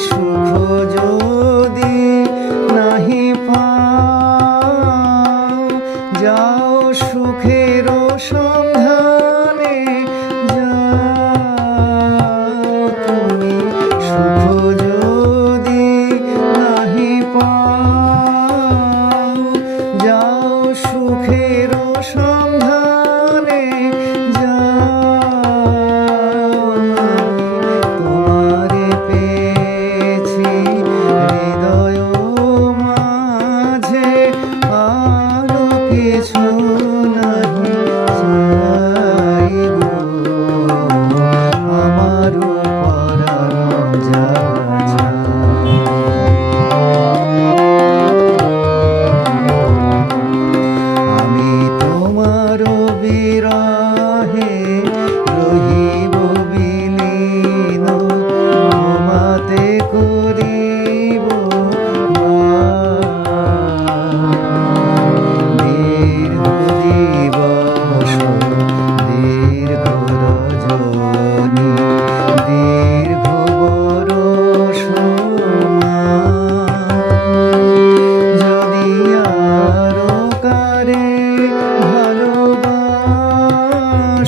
সুখ যদি নাহি পাও যাও সুখের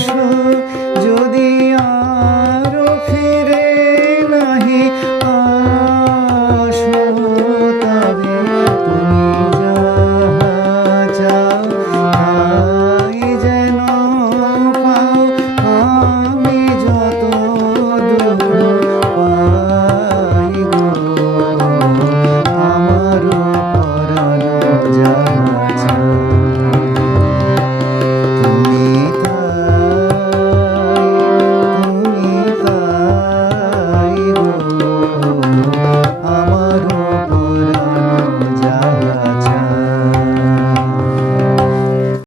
show.